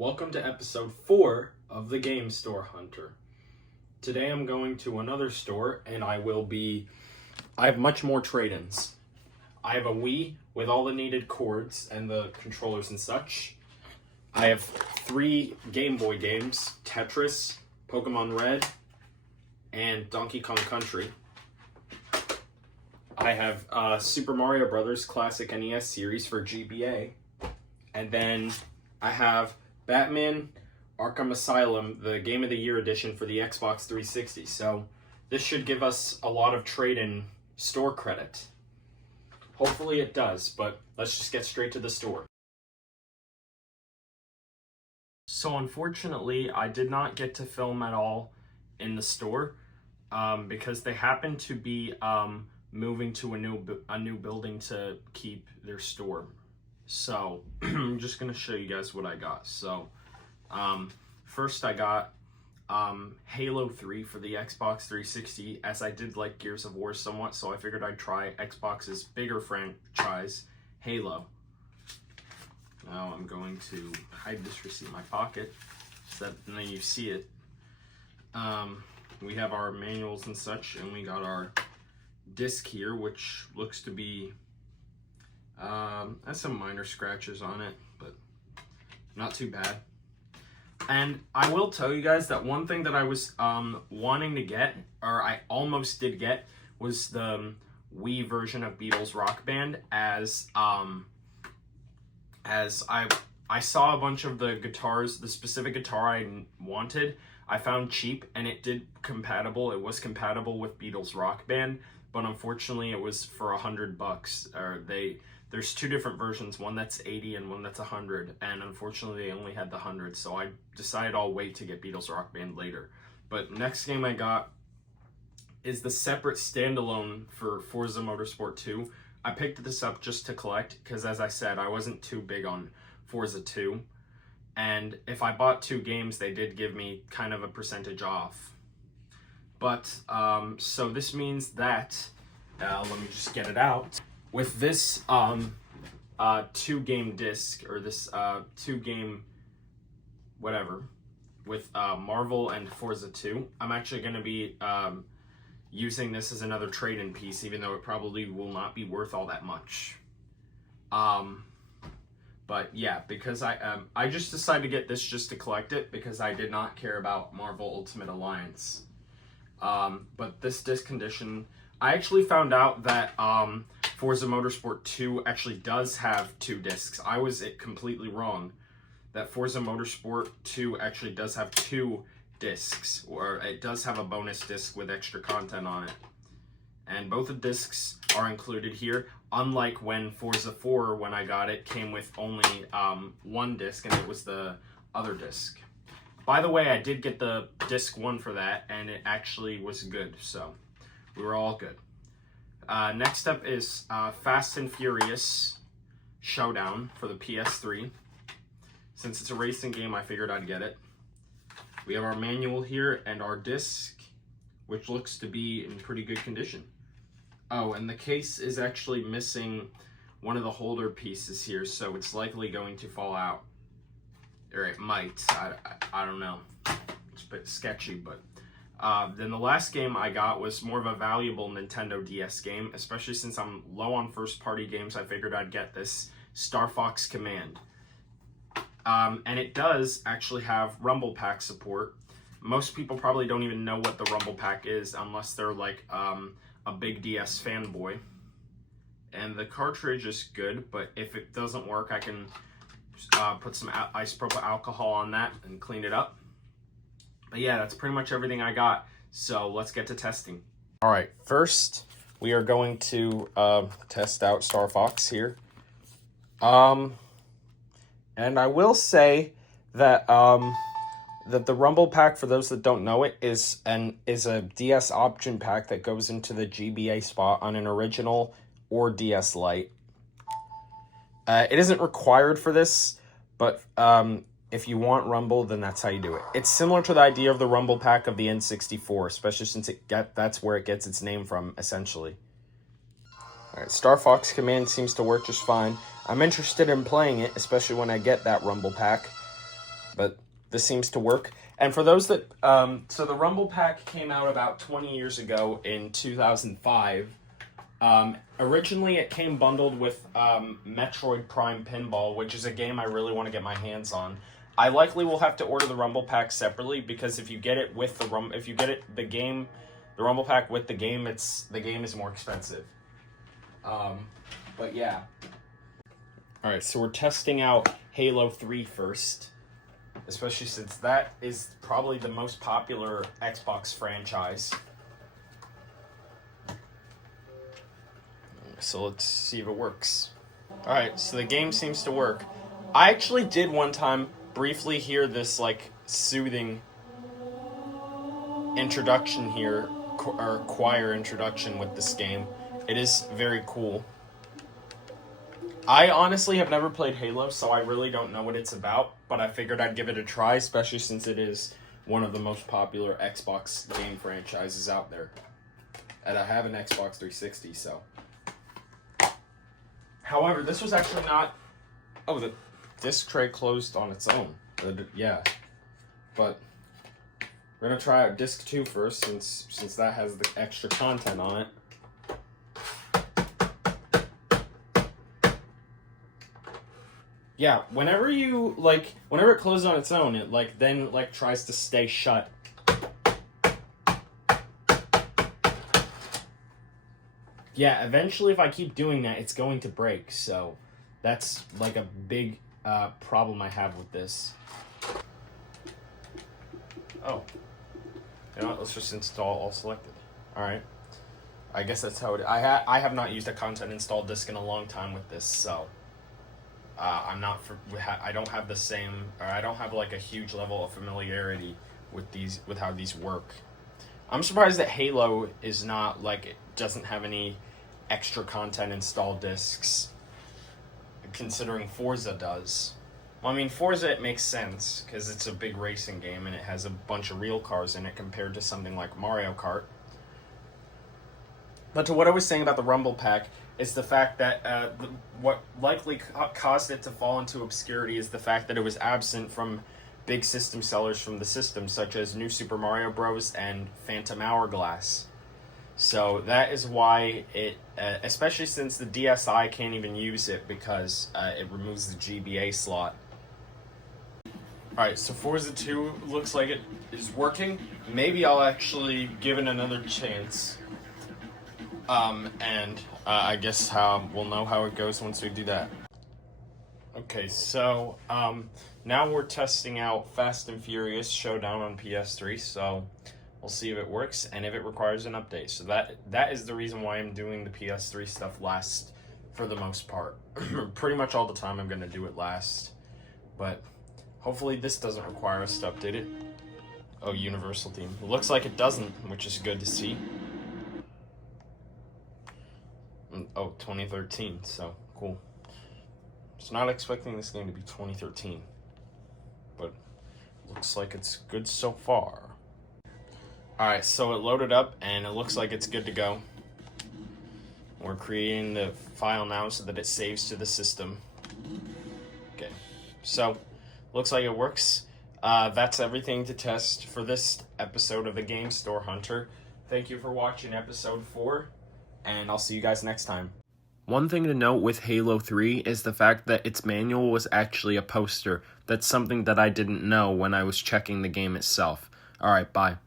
Welcome to episode 4 of the Game Store Hunter. Today I'm going to another store and I have much more trade-ins. I have a Wii with all the needed cords and the controllers and such. I have 3 Game Boy games, Tetris, Pokemon Red, and Donkey Kong Country. I have Super Mario Bros. Classic NES series for GBA. And then I have Batman Arkham Asylum, the Game of the Year edition for the Xbox 360. So this should give us a lot of trade-in store credit. Hopefully it does, but let's just get straight to the store. So unfortunately, I did not get to film at all in the store because they happen to be moving to a new building to keep their store. So I'm just gonna show you guys what I got. So first I got Halo 3 for the Xbox 360, as I did like Gears of War somewhat, so I figured I'd try Xbox's bigger franchise, Halo. Now I'm going to hide this receipt in my pocket so that then you see it. We have our manuals and such, and we got our disc here, which looks to be has some minor scratches on it, but not too bad. And I will tell you guys that one thing that I was wanting to get, or I almost did get, was the Wii version of Beatles Rock Band, as I saw a bunch of the guitars, the specific guitar I wanted, I found cheap, and it was compatible with Beatles Rock Band, but unfortunately it was for $100, there's 2 different versions, one that's 80 and one that's 100, and unfortunately they only had the 100, so I decided I'll wait to get Beatles Rock Band later. But next game I got is the separate standalone for Forza Motorsport 2. I picked this up just to collect, because as I said, I wasn't too big on Forza 2, and if I bought 2 games, they did give me kind of a percentage off. But, so this means that, let me just get it out. With this 2-game disc, or this 2-game whatever, with Marvel and Forza 2, I'm actually going to be using this as another trade-in piece, even though it probably will not be worth all that much. But yeah, because I just decided to get this just to collect it, because I did not care about Marvel Ultimate Alliance. But this disc condition, I actually found out that Forza Motorsport 2 actually does have 2 discs. I was completely wrong. That Forza Motorsport 2 actually does have 2 discs, or it does have a bonus disc with extra content on it. And both the discs are included here, unlike when Forza 4, when I got it, came with only 1 disc, and it was the other disc. By the way, I did get the disc 1 for that, and it actually was good, so we were all good. Next up is Fast and Furious Showdown for the PS3. Since it's a racing game, I figured I'd get it. We have our manual here and our disc, which looks to be in pretty good condition. Oh, and the case is actually missing one of the holder pieces here, so it's likely going to fall out. Or it might. I don't know. It's a bit sketchy, but... then the last game I got was more of a valuable Nintendo DS game, especially since I'm low on first-party games. I figured I'd get this Star Fox Command. And it does actually have Rumble Pack support. Most people probably don't even know what the Rumble Pack is unless they're like a big DS fanboy. And the cartridge is good, but if it doesn't work, I can put some isopropyl alcohol on that and clean it up. But yeah, that's pretty much everything I got. So let's get to testing. All right, first we are going to test out Star Fox here. And I will say that that the Rumble Pack, for those that don't know it, is a DS option pack that goes into the GBA spot on an original or DS Lite. It isn't required for this, but if you want Rumble, then that's how you do it. It's similar to the idea of the Rumble Pack of the N64, especially since that's where it gets its name from, essentially. Alright, Star Fox Command seems to work just fine. I'm interested in playing it, especially when I get that Rumble Pack. but this seems to work. And for those that, so the Rumble Pack came out about 20 years ago in 2005. Originally, it came bundled with Metroid Prime Pinball, which is a game I really want to get my hands on. I likely will have to order the Rumble Pack separately, because if you get it with the the Rumble Pack with the game is more expensive. But yeah. All right, so we're testing out Halo 3 first, especially since that is probably the most popular Xbox franchise. So let's see if it works. All right, so the game seems to work. I actually did one time briefly hear this like soothing introduction here, or choir introduction with this game. It is very cool. I honestly have never played Halo, so I really don't know what it's about, but I figured I'd give it a try, especially since it is one of the most popular Xbox game franchises out there. And I have an Xbox 360, so. However, this was actually not... Oh, the disc tray closed on its own. Yeah. But we're going to try out disc 2 first, since that has the extra content on it. Yeah, whenever it closes on its own, it then tries to stay shut. Yeah, eventually if I keep doing that, it's going to break, so that's like a big problem I have with this. Oh. You know what, let's just install all selected. Alright. I guess that's how it... I have not used a content install disk in a long time with this, so... I don't have the same, or I don't have like a huge level of familiarity with how these work. I'm surprised that Halo is not it doesn't have any extra content install discs, considering Forza does. Well, I mean, Forza, it makes sense because it's a big racing game and it has a bunch of real cars in it compared to something like Mario Kart. But to what I was saying about the Rumble Pack, is the fact that what likely caused it to fall into obscurity is the fact that it was absent from big system sellers from the system, such as New Super Mario Bros. And Phantom Hourglass. So that is why it, especially since the DSi can't even use it because it removes the GBA slot. Alright, so Forza 2 looks like it is working. Maybe I'll actually give it another chance. I guess we'll know how it goes once we do that. Okay, so now we're testing out Fast and Furious Showdown on PS3, so we'll see if it works and if it requires an update. So that is the reason why I'm doing the PS3 stuff last for the most part. Pretty much all the time I'm going to do it last, but hopefully this doesn't require us to update it. Oh, Universal Team. It looks like it doesn't, which is good to see. Oh, 2013, so cool. Just not expecting this game to be 2013, but looks like it's good so far. Alright, so it loaded up and it looks like it's good to go. We're creating the file now so that it saves to the system. Okay, so looks like it works. That's everything to test for this episode of the Game Store Hunter. Thank you for watching episode 4. And I'll see you guys next time. One thing to note with Halo 3 is the fact that its manual was actually a poster. That's something that I didn't know when I was checking the game itself. Alright, bye.